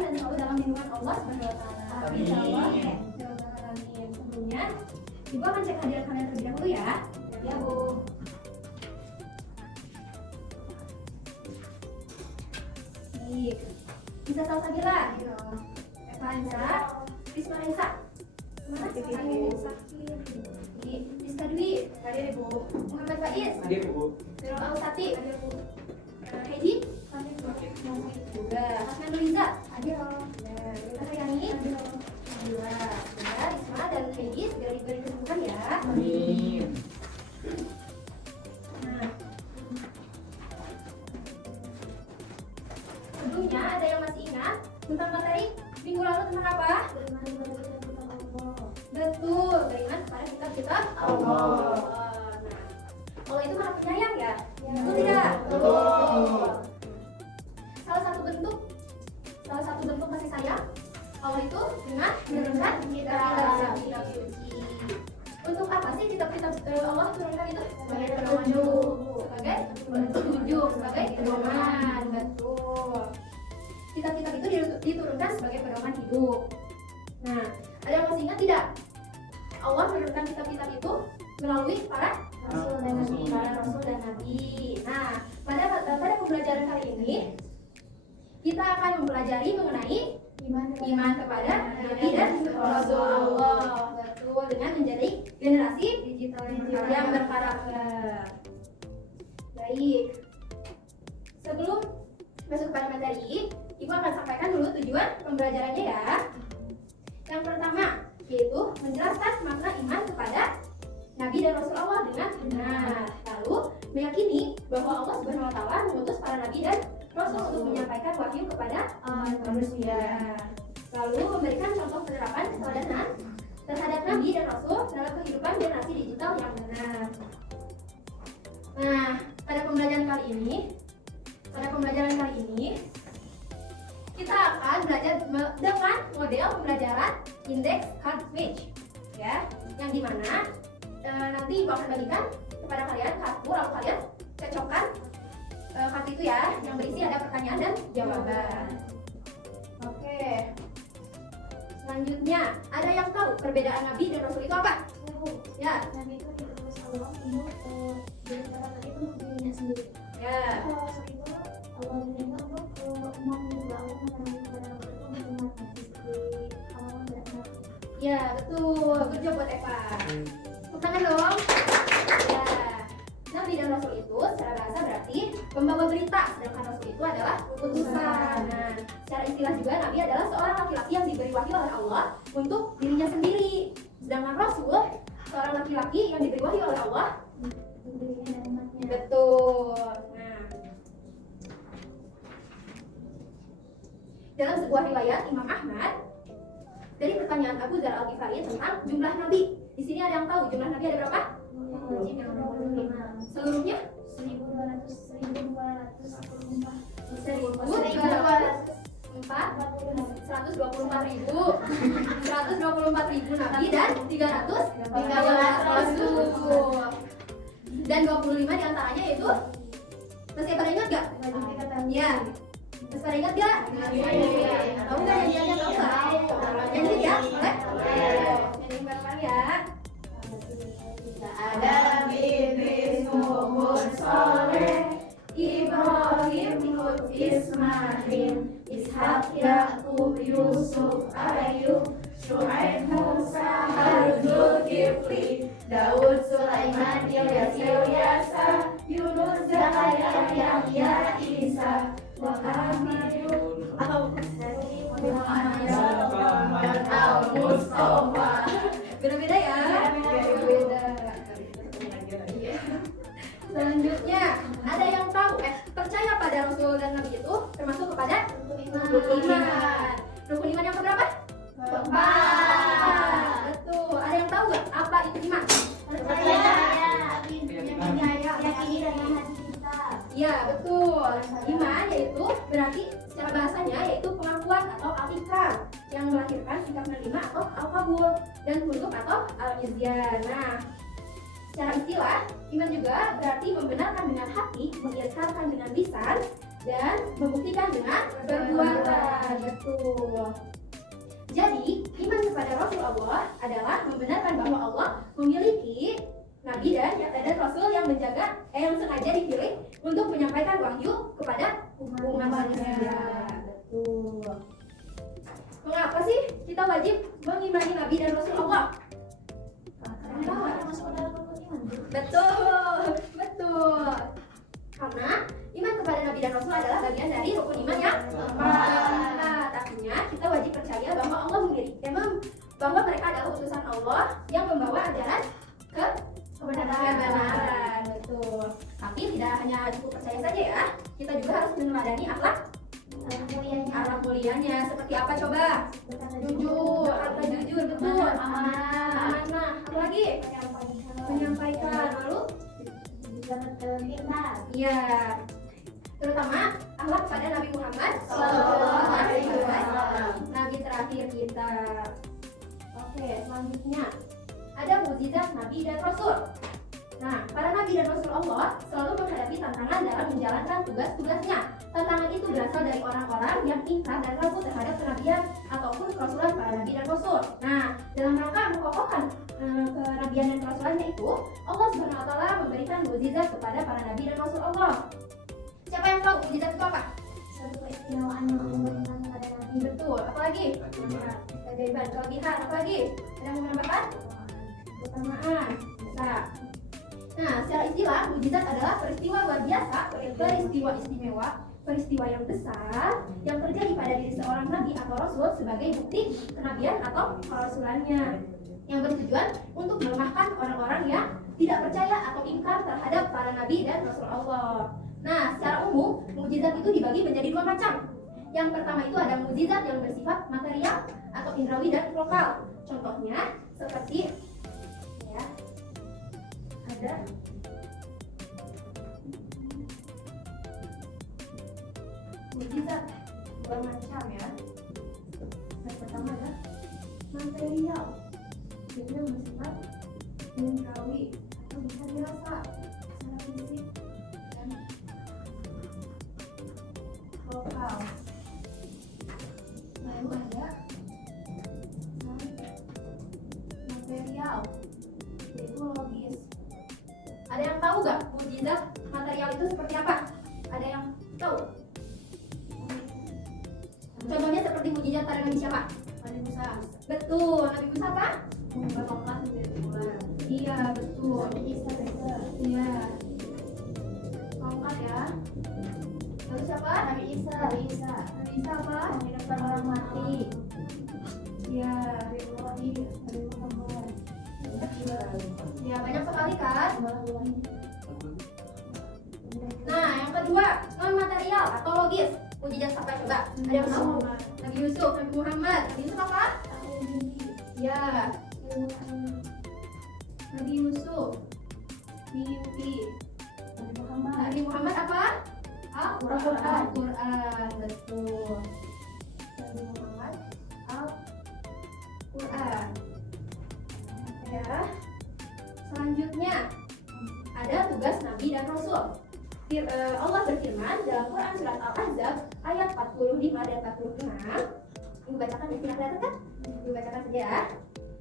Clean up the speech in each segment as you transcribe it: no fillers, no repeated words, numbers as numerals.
dan selalu dalam lindungan Allah Subhanahu wa taala. Amin. Insyaallah. Sebelumnya Ibu akan cek hadiah kalian terlebih dahulu ya. Ya, Bu. Baik. Bisa Salsabila? Eva Ansa, Risma Raisa. Mana? Rizka Dwi. Hadir Ibu. Muhammad Faiz. Hadir Bu. Nurul Ausati. Heidi. Juga. Hasna Nuriza. Hadir. Rita Hayani. Dua. Risma dan Heidi segera diberi kesembuhan ya. Amin. Nah, sebelumnya ada yang masih ingat tentang materi minggu lalu tentang apa? Betul, beriman kepada kitab-kitab Allah. Nah, Allah itu maha penyayang ya? Betul tidak? Betul. Salah satu bentuk kasih sayang Allah itu dengan menurunkan kitab suci. Untuk apa sih kitab-kitab Allah turunkan itu? Sebagai petunjuk, sebagai pedoman. Betul. Kitab-kitab itu diturunkan sebagai pedoman hidup. Nah, ada yang masih ingat tidak? Allah menurunkan kitab-kitab itu melalui para rasul dan nabi. Nah, pada pembelajaran kali ini kita akan mempelajari mengenai iman kepada nabi dan rasul Allah. Betul, dengan menjadi generasi digital yang berkarakter. Baik. Sebelum masuk kepada materi, Ibu akan sampaikan dulu tujuan pembelajarannya ya. Yang pertama, yaitu menjelaskan makna iman kepada Nabi dan Rasul Allah dengan benar. Lalu, meyakini bahwa Allah Subhanahu wa taala mengutus para nabi dan rasul untuk menyampaikan wahyu kepada manusia. Lalu, memberikan contoh penerapan keteladanan terhadap nabi dan rasul dalam kehidupan generasi digital yang benar. Nah, pada pembelajaran kali ini kita akan belajar dengan model pembelajaran indeks card match, ya, yang dimana nanti Ibu akan bagikan kepada kalian kartu, lalu kalian cocokkan kartu itu ya, yang berisi ada pertanyaan dan jawaban. Oke. Selanjutnya, ada yang tahu perbedaan Nabi dan Rasul itu apa? Ya. Nabi itu diutus Allah untuk itu dirinya sendiri. Ya. Kalau Rasul itu Allah berikan untuk umat juga Allah menerima kepada umat seperti Allah dan Nabi. Ya, betul. Good job buat Eva. Tepuk tangan dong. Ya. Nabi dan Rasul itu secara bahasa berarti pembawa berita, sedangkan Rasul itu adalah utusan. Nah, secara istilah juga Nabi adalah seorang laki-laki yang diberi wahyu oleh Allah untuk dirinya sendiri. Sedangkan Rasul seorang laki-laki yang diberi wahyu oleh Allah Untuk dirinya dan umatnya. betul. Nah, dalam sebuah riwayat Imam Ahmad dari pertanyaan Abu Dzar Al-Ghifari tentang jumlah nabi. Di sini ada yang tahu jumlah nabi ada berapa? Seluruhnya 124.000 nabi dan 313 rasul. Dan 25 diantaranya yaitu, masih pada ingat gak? Ya. Masih pada ingat gak? Tahu gak nyanyiannya? Tahu gak? Nyanyi ya? Boleh? Nyanyi bareng-bareng ya. Adam Idris Nuhun Soleh, Ibrahim Lut Ismail, Ishak Yakub Yusuf Ayub, Syuaib Musa Harun Zulkifli, Daud Sulaiman Ilyas Ilyasa, Yunus Zakaria Yahya Isa, Muhammadun Mustafa. Beda-beda ya? Beda. Selanjutnya, ada yang tahu percaya pada Rasul dan Nabi itu termasuk kepada rukun iman. Rukun iman yang keberapa? Keempat. Betul. Ada yang tahu nggak apa itu iman? Percaya, yakini dan menghadiri kita. Ya, betul. Iman yaitu berarti secara bahasanya yaitu pengakuan atau al-ikrar yang melahirkan sikap menerima atau al-qabul dan tunduk atau al-izyan. Nah, secara istilah, iman juga berarti membenarkan dengan hati, mengikrarkan dengan lisan, dan membuktikan dengan perbuatan. Betul. Betul. Jadi, iman kepada Rasul Allah adalah membenarkan bahwa Allah memiliki nabi dan rasul yang yang sengaja dipilih untuk menyampaikan wahyu kepada umat manusia. Betul. Mengapa sih kita wajib mengimani nabi dan rasul Allah? Karena masuk ke dalam rukun iman. Betul, betul. Karena iman kepada nabi dan rasul adalah bagian dari rukun iman yang keempat. Nah, artinya kita wajib percaya bahwa Allah bahwa mereka adalah utusan Allah yang membawa ajaran kebenaran. Betul. Tapi tidak hanya cukup percaya saja ya. Kita juga harus meneladani akhlak mulianya. Seperti apa coba? Jujur, betul. Amanah. Apa lagi? Menyampaikan. Lalu? Iya. Terutama akhlak pada Nabi Muhammad SAW, Nabi terakhir kita. Oke, selanjutnya ada mukjizat Nabi dan Rasul. Nah, para Nabi dan Rasul Allah selalu menghadapi tantangan dalam menjalankan tugas-tugasnya. Tantangan itu berasal dari orang-orang yang ingkar dan ragu terhadap kenabian ataupun kerasulan para Nabi dan Rasul. Nah, dalam rangka mengokohkan kenabian dan kerasulannya itu, Allah Subhanahu Wa Taala memberikan mukjizat kepada para Nabi dan Rasul Allah. Siapa yang tahu mukjizat itu apa? Suatu keistimewaan yang Allah berikan kepada Nabi. Betul. Apalagi? Keajaiban, kelebihan. Apalagi? Ada yang mau menambahkan? Keutamaan. Bisa. Nah, secara istilah, mukjizat adalah peristiwa luar biasa, peristiwa istimewa, peristiwa yang besar yang terjadi pada diri seorang nabi atau rasul sebagai bukti kenabian atau kerasulannya, yang bertujuan untuk melemahkan orang-orang yang tidak percaya atau ingkar terhadap para nabi dan rasul Allah. Nah, secara umum, mukjizat itu dibagi menjadi dua macam. Yang pertama itu ada mukjizat yang bersifat material atau indrawi dan lokal. Contohnya seperti ya, ada mukjizat dua macam ya. Yang pertama adalah material, itu yang bersifat indrawi atau bisa dirasa secara fisik dan lokal. Lalu ada material, yaitu logis. Ada yang tahu gak mukjizat material itu seperti apa? Ada yang tahu? Contohnya seperti mukjizat pada Nabi siapa? Nabi Musa. Betul. Nabi Musa apa? Membuat tongkat menjadi bulan. Iya, betul. Iya. Tongkat ya. Lalu siapa? Nabi Isa. Nabi Isa apa? Menghidupkan orang mati. Iya. Nabi Muhammad. Ya, banyak sekali kan? Nah, yang kedua, non material atau logis. Mukjizat apa coba? Ada yang tahu? Nabi Yusuf, Nabi Muhammad. Nabi Yusuf apa? Ya. Nabi Yusuf mimpi. Nabi Muhammad apa? Al-Quran. Betul. Nabi Muhammad Al-Quran. Ya. Selanjutnya ada tugas Nabi dan Rasul. Allah berfirman dalam Quran surat Al-Ahzab ayat 45 dan 46. Dibacakan ya, tidak kelihatan kan? Dibacakan saja ya.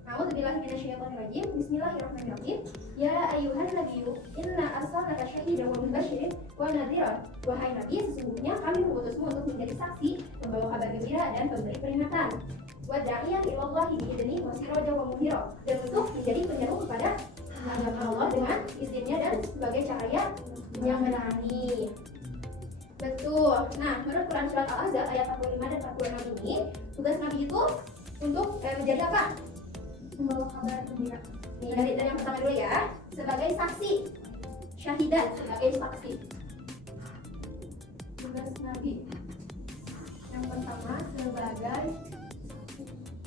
A'udzubillahi minasyaitonirrajim. Bismillahirrahmanirrahim. Ya ayyuhan nabiyyu inna arsalnaka syahidan wa mubasysyiran wa nadhiran. Wahai nabi, sesungguhnya kami mengutusmu untuk menjadi saksi, membawa kabar gembira dan pemberi peringatan. Wa da'iyan ilallahi bi'idznihi wa sirajan wa munira. Dan untuk menjadi penyeru kepada agama Allah dengan izinnya dan sebagai cahaya yang menerangi. Betul. Nah, menurut Quran surat Al-Ahzab ayat 45 dan 46 ini, tugas Nabi itu untuk menjadi apa? Membawa kabar gembira. Nih, dari yang pertama dulu ya, sebagai saksi. Syahidat, sebagai saksi. Tugas Nabi. Yang pertama sebagai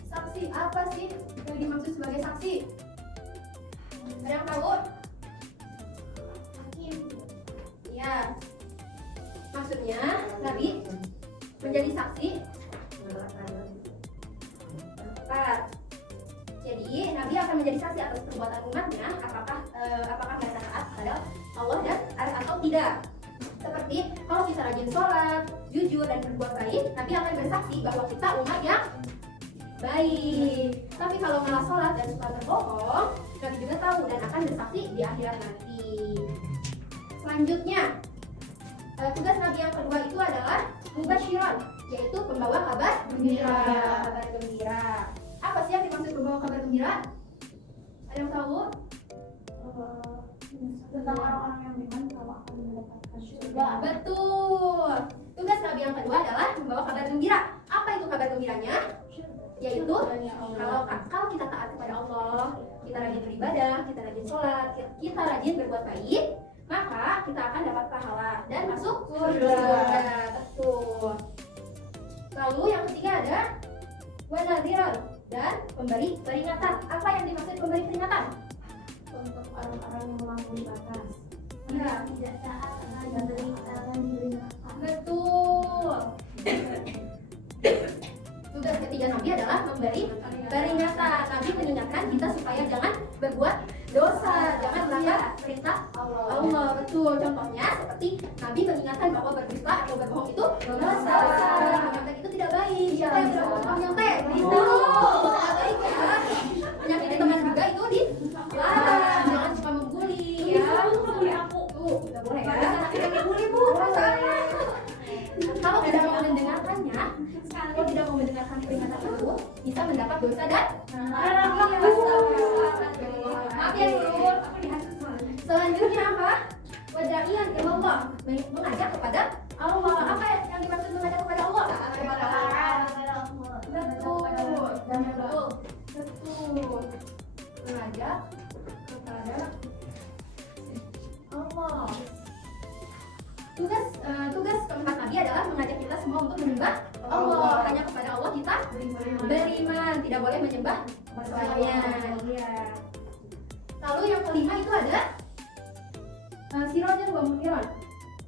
saksi. Apa sih yang dimaksud sebagai saksi? Ada yang tahu? Ya, maksudnya Nabi menjadi saksi. Jadi Nabi akan menjadi saksi atas perbuatan umatnya, apakah mereka taat kepada Allah dan atau tidak. Seperti Nanti kalau kita rajin sholat, jujur dan berbuat baik, Nabi akan bersaksi bahwa kita umat yang baik. Tapi kalau malah sholat dan suka berbohong, Nabi juga tahu dan akan bersaksi di akhirat nanti. Selanjutnya, tugas Nabi yang kedua itu adalah mubasyiran, yaitu pembawa kabar gembira. Kabar gembira. Apa sih yang dimaksud pembawa kabar gembira? Ada yang tahu? Tentang orang-orang yang beriman kalau akan mendapatkan surga. Betul. Tugas Nabi yang kedua adalah membawa kabar gembira. Apa itu kabar gembiranya? Yaitu kalau kita taat kepada Allah, kita rajin beribadah, kita rajin sholat, kita rajin berbuat baik, maka kita akan dapat pahala dan masuk surga. Betul. Lalu yang ketiga ada wanadhiran dan pemberi peringatan. Apa yang dimaksud pemberi peringatan? Untuk orang-orang yang melampaui batas. Ya, Tidak taat akan diberi makan. betul. Tugas ketiga Nabi adalah memberi peringatan. Nabi mengingatkan kita supaya jangan berbuat dosa, jangan melanggar perintah Allah. Betul. Contohnya seperti Nabi mengingatkan bahwa berdusta atau berbohong itu dosa. Menyontek itu tidak baik. Siapa yang tidak boleh menyontek? Itu tidak baik ya. Menyakiti teman juga itu dilarang. Jangan suka membuli ya. Membuli aku. Tuh, tidak boleh ya. Membuli bu. Kalau tidak mau mendengarkannya, kalau tidak mau mendengarkan peringatan itu, bisa mendapat dosa dan maaf ya Nurul. Selanjutnya apa? Wadaiyan ila Allah, mengajak kepada Allah. Apa yang dimaksud mengajak kepada Allah? Betul. Betul. Mengajak kepada Allah. Tugas keempat Nabi adalah mengajak kita semua untuk menyembah Allah. Hanya kepada Allah kita beriman, tidak boleh menyembah selainnya. Iya. Lalu yang kelima itu ada sirajan wa muniran,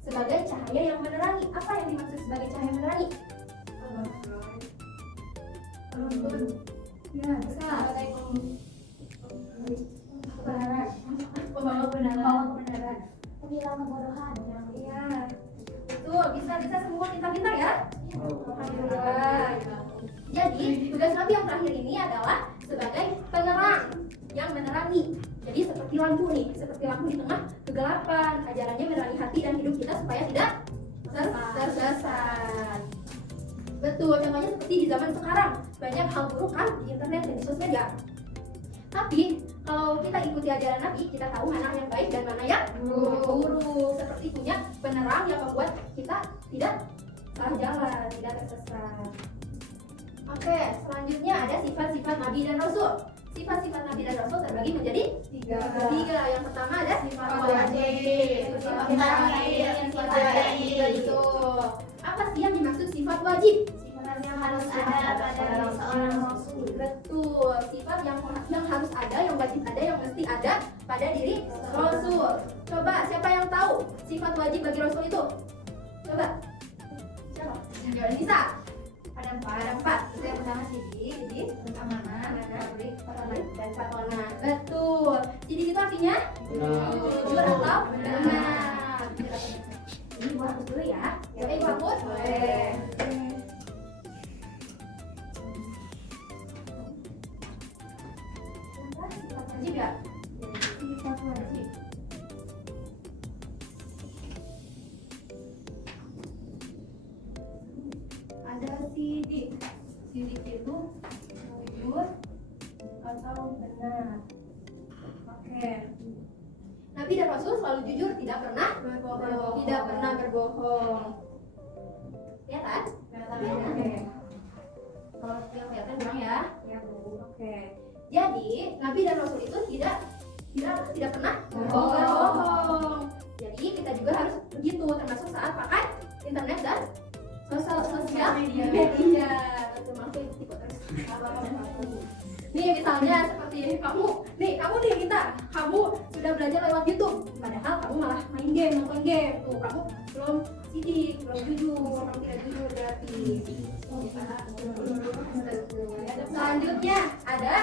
sebagai cahaya yang menerangi. Apa yang dimaksud sebagai cahaya yang menerangi? Ya, bisa. Kebenaran. Pembawa kebenaran. Pemilah kebodohan. Iya. Betul, bisa semua pintar-pintar ya. Alhamdulillah. Jadi tugas Nabi yang terakhir ini adalah sebagai penerang yang menerangi. Jadi seperti lampu nih, seperti lampu di tengah kegelapan. Ajarannya menerangi hati dan hidup kita supaya tidak tersesat. Betul, contohnya seperti di zaman sekarang banyak hal buruk kan di internet dan di sosial media. Tapi kalau kita ikuti ajaran Nabi, kita tahu mana yang baik dan mana yang buruk. Seperti punya penerang yang membuat kita tidak salah jalan, tidak tersesat. Oke, selanjutnya ada sifat-sifat Nabi dan Rasul. Sifat-sifat Nabi dan Rasul terbagi menjadi tiga. Yang pertama ada sifat wajib. Sifat wajib. Betul. Apa sih yang dimaksud sifat wajib? Sifat yang harus ada pada seorang rasul. Betul. Sifat yang harus ada, yang wajib ada, yang mesti ada pada diri Rasul. Coba siapa yang tahu sifat wajib bagi Rasul itu? Coba. Siapa? Jangan bisa. Ada empat. Itu yang pertama sidik, amanah, dan fatona. Betul. Sidik itu artinya jujur atau benar. Ini gua hapus dulu ya. Oke, gua hapus. Boleh. Sifat wajib ya? Sifat wajib. Ada sidik. Sidik itu jujur atau benar. Oke. Nabi dan Rasul selalu jujur, tidak pernah berbohong. Tidak pernah berbohong. Ya kan? Oke. Kalau yang kelihatan bilang ya. Ya Bu. Oke. Jadi Nabi dan Rasul itu tidak pernah berbohong. Jadi kita juga harus begitu, termasuk saat pakai internet dan sosial media. Betul, maksud ikut terus. Nih misalnya seperti kamu nih kita, kamu sudah belajar lewat YouTube, padahal kamu malah main game, nonton game. Tuh kamu belum sidik, belum jujur, kamu tidak jujur berarti. Selanjutnya ada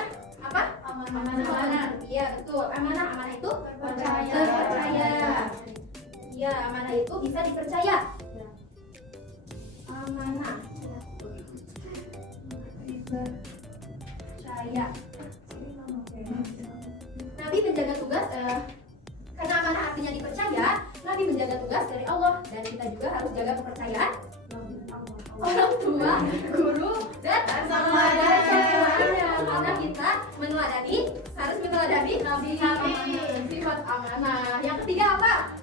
apa? Amanah. Iya betul. Amanah itu terpercaya. Iya, amanah itu bisa dipercaya. percaya. Nabi menjaga tugas karena amanah artinya dipercaya. Nabi menjaga tugas dari Allah dan kita juga harus jaga kepercayaan orang tua, guru, dan sama lainnya. Karena kita harus meneladani Nabi sifat amanah. Yang ketiga apa?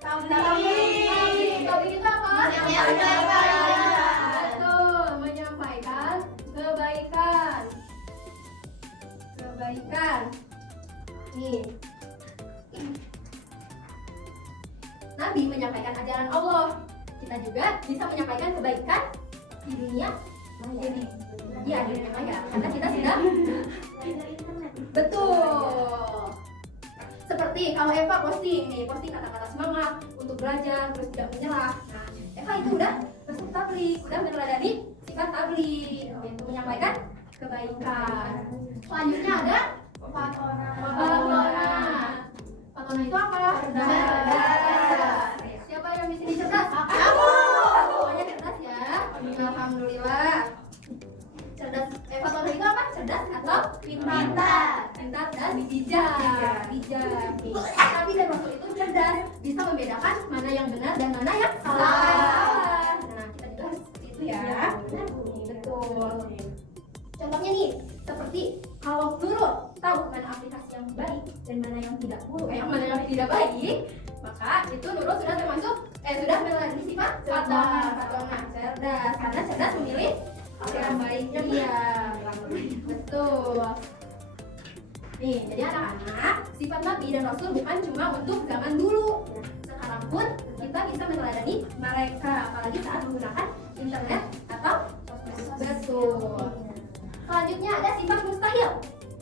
Tabligh itu apa? Betul, menyampaikan kebaikan. Nih, Nabi menyampaikan ajaran Allah. Kita juga bisa menyampaikan kebaikan di dunia ini. Iya, di dunia maya. Karena kita sudah betul. Seperti kalau Eva posting kata-kata semangat untuk belajar, terus tidak menyerah. Nah, Eva itu udah masuk tabligh, udah meneladani sifat tabligh, yaitu menyampaikan kebaikan. Selanjutnya ada Fatona itu apa? Cerdas. Siapa yang di sini cerdas? Aku. Semuanya cerdas ya. Alhamdulillah. Cerdas. Fatona itu apa? Cerdas atau pintar? Pintar dan bijak. Nabi dan Rasul itu cerdas, bisa membedakan mana yang benar dan mana yang salah. Nah, kita juga harus itu ya. Betul. Contohnya nih, seperti kalau Nurul tahu mana aplikasi yang baik dan mana yang tidak mana yang tidak baik, maka itu Nurul sudah termasuk sudah melalui sifat Fatona, cerdas, karena cerdas memilih yang baiknya dia. Betul. Nih, jadi anak-anak, sifat Nabi dan Rasul bukan cuma untuk zaman dulu. Sekarang pun kita bisa meneladani mereka, apalagi saat menggunakan internet atau betul. Selanjutnya ada sifat mustahil.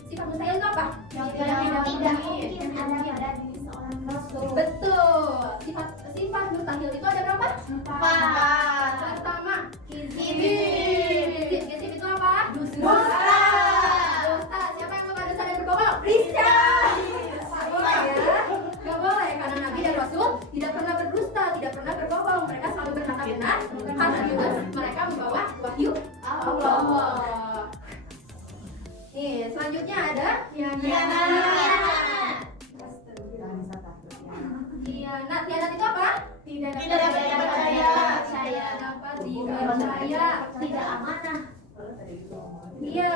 Sifat mustahil itu apa? Yang tidak mungkin ada pada diri seorang rasul. Betul. Sifat mustahil itu ada berapa? 4. Pertama, Kizib. Kizib itu apa? Dusta. Siapa yang suka dosa dan berbohong? Christian. Gak boleh ya. Gak boleh karena Nabi dan Rasul tidak pernah berdusta, tidak pernah berbohong. Mereka selalu berkata benar karena juga mereka membawa wahyu Allah. Nih, selanjutnya ada Khianat itu apa? Tidak dapat dipercaya. Tidak amanah. Iya,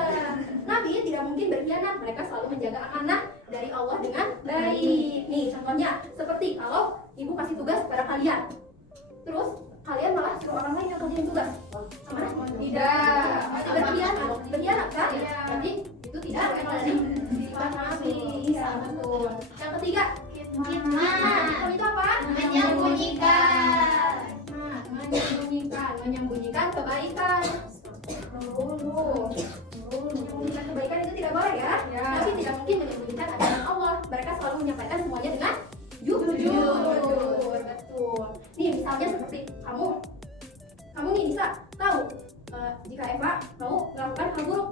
Nabi tidak mungkin berkhianat. Mereka selalu menjaga amanah dari Allah dengan baik. Nih, contohnya seperti kalau ibu kasih tugas pada kalian, terus kalian malah suruh orang lain yang kerjain tugas. Amanah? Tidak. Pasti berkhianat kan? Jadi itu tidak melalui sifat Nabi. Iya, betul. Yang ketiga, kitman itu apa? Menyembunyikan kebaikan. Menyembunyikan kebaikan itu tidak boleh ya. Nabi tidak mungkin menyembunyikan ajaran Allah. Mereka selalu menyampaikan semuanya dengan jujur. Betul. Nih misalnya seperti kamu nih bisa tahu jika Eva mau melakukan hal buruk,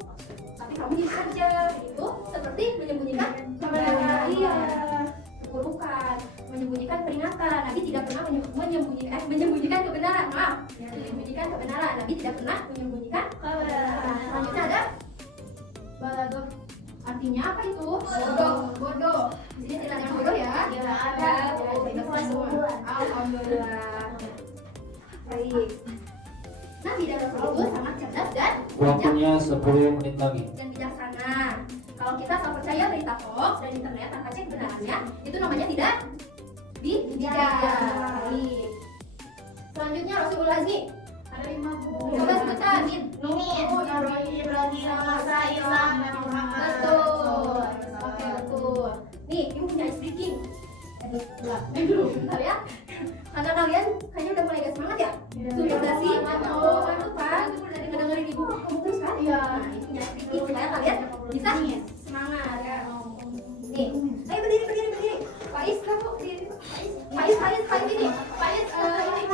tapi kamu diem saja, itu seperti menyembunyikan kebenaran. Iya, keburukan, menyembunyikan peringatan. Nabi tidak pernah menyembunyikan kebenaran. Maaf, menyembunyikan kebenaran. Nabi tidak pernah menyembunyikan kebenaran. Selanjutnya ada balaghah. Artinya apa itu? Bodoh. Di sini tidak ada yang bodoh ya? Tidak ada. Alhamdulillah. Baik. Nabi dan Rasul itu sangat cerdas dan Waktunya 10 menit lagi. dan bijaksana. Kalau kita asal percaya berita hoax dan internet tanpa cek kebenarannya, itu namanya tidak bijak. Baik. Selanjutnya Rasulul Azmi. Ada 50. Coba sebutkan. Betul. Oke, betul. Nih, ibu punya ice breaking. Belum, bentar ya. Karena kalian kayaknya udah mulai gak semangat ya? Sudah sih? Oh, itu kan dengerin ibu ngomong terus kan? Iya. Nah, ini punya ice breaking supaya kalian bisa semangat ya. Nih, ayo berdiri. Faiz, kamu berdiri. Faiz ini. Faiz, ini.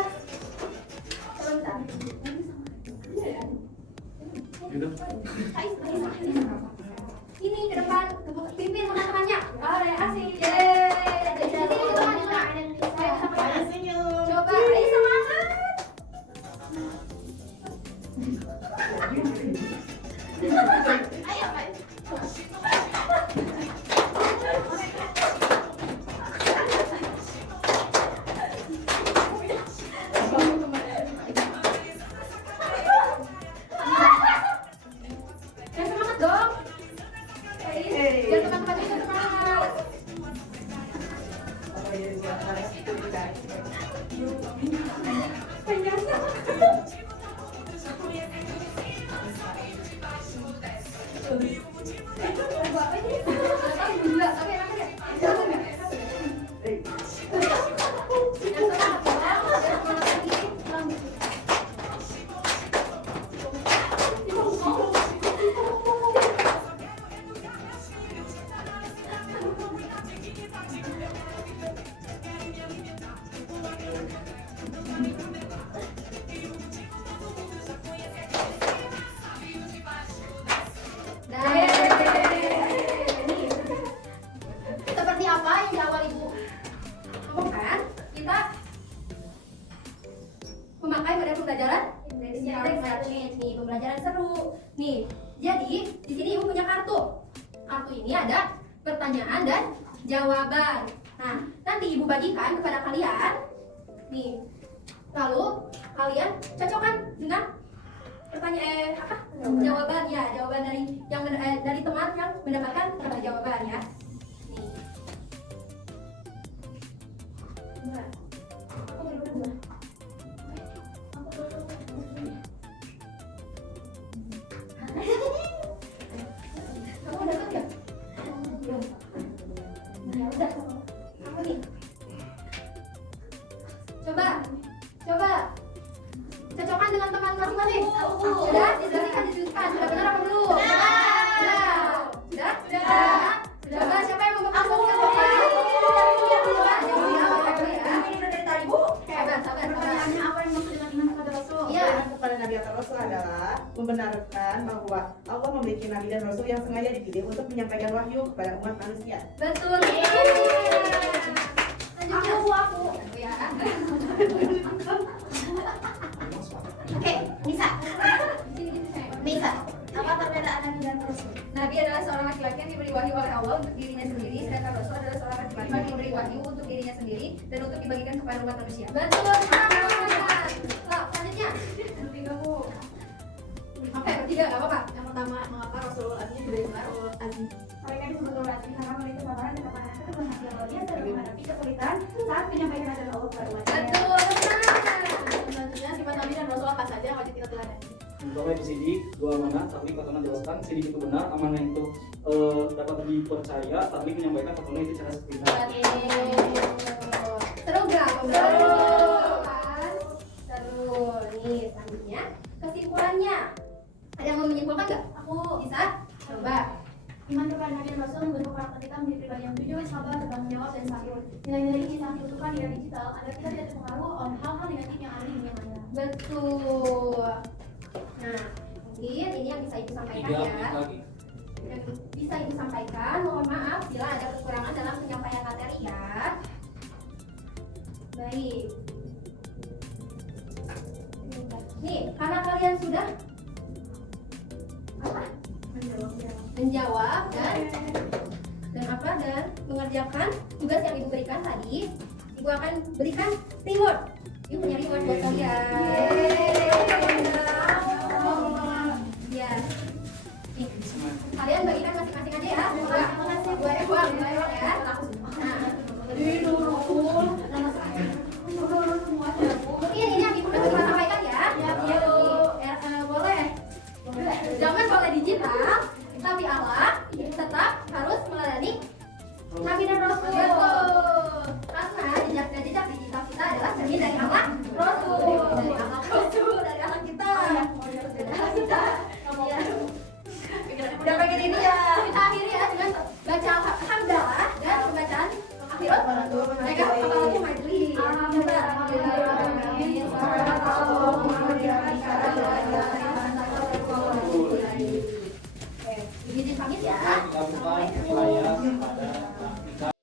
Coba bentar. Faiz. Ini ke depan, pimpin teman-temannya. Asik. Jadi sini teman-teman. Coba, ayo semangat. Seperti apa yang di awal Ibu ngomongkan, kita memakai pada pembelajaran nih, pembelajaran seru. Nih, jadi di sini Ibu punya kartu. Kartu ini ada pertanyaan dan jawaban. Nah, nanti Ibu bagikan kepada kalian. Nih, lalu kalian cocokkan dengan pertanyaan jawaban ya, jawaban dari yang dari teman yang mendapatkan jawaban ya. Nih. Nah, aku beri dua. Kamu udah kan ya? Belum. Nah, udah. Kamu nih. Coba. Cocokkan dengan teman masing-masing. Sudah? Dijelaskan. Sudah benar apa belum? Sudah? Coba siapa yang mau membantu? Pertanyaannya apa yang maksud dengan iman kepada Rasul? Iya. Iman kepada Nabi atau Rasul adalah membenarkan bahwa Allah memiliki Nabi dan Rasul yang sengaja dipilih untuk menyampaikan wahyu kepada umat manusia. Betul. Aku. Ya. Oke, Nisa. Nisa, apa perbedaan Nabi dan Rasul? Nabi adalah seorang laki-laki yang diberi wahyu oleh Allah untuk dirinya sendiri, sedangkan Rasul adalah seorang laki-laki yang diberi wahyu untuk dirinya sendiri dan untuk dibagikan kepada umat manusia. Betul. Selanjutnya. Oke, bertiga nggak apa-apa. Yang pertama, mengapa Rasulul Azmi disebut Rasulul Azmi? Mereka disebut Rasul Azmi karena memiliki kesabaran dan kepanasan keteguhan hati yang luar biasa dalam menghadapi kesulitan saat menyampaikan ajaran Allah kepada umatnya. Betul. Selanjutnya, sifat Nabi dan Rasul apa saja yang wajib kita teladani? Bahwa di sini dua amanah, tapi katakan jelaskan sidik itu benar, amanah itu dapat dipercaya, tapi menyampaikan katakan itu cara sepintas. Seru nggak? Seru. Nih, selanjutnya kesimpulannya. Ada yang mau menyimpulkan nggak? Aku Bisa? Coba. Iman kepada Nabi dan Rasul membentuk karakter kita menjadi pribadi yang jujur, sabar, bertanggung jawab, dan sabar. Nilai-nilai ini sangat dibutuhkan di era digital agar kita tidak terpengaruh oleh hal-hal negatif yang ada di dunia maya. Betul. Nah, mungkin ini yang bisa Ibu sampaikan Tiga ya. lagi. Yang bisa Ibu sampaikan, mohon maaf bila ada kekurangan dalam penyampaian materi ya. Baik. Nih, karena kalian sudah apa? Menjawab dan apa dan mengerjakan tugas yang Ibu berikan tadi, Ibu akan berikan reward. Ibu punya reward buat kalian. Ya. Nih, kalian bagikan masing-masing aja ya. Dua ya. Mungkin ini yang Ibu coba sampaikan ya. Boleh. Jangan boleh digital, tapi Allah tetap harus meladani Nabi dan Rasul. Betul. Karena jejak digital kita adalah cermin dari Allah, Rasul, dari Allah kita. Dari Allah kita. Udah pengen ini ya. Kita akhiri ya dengan baca hamdalah dan pembacaan akhirut. Mereka apalagi majelis. Izin pamit ya. Kita buka wilayah pada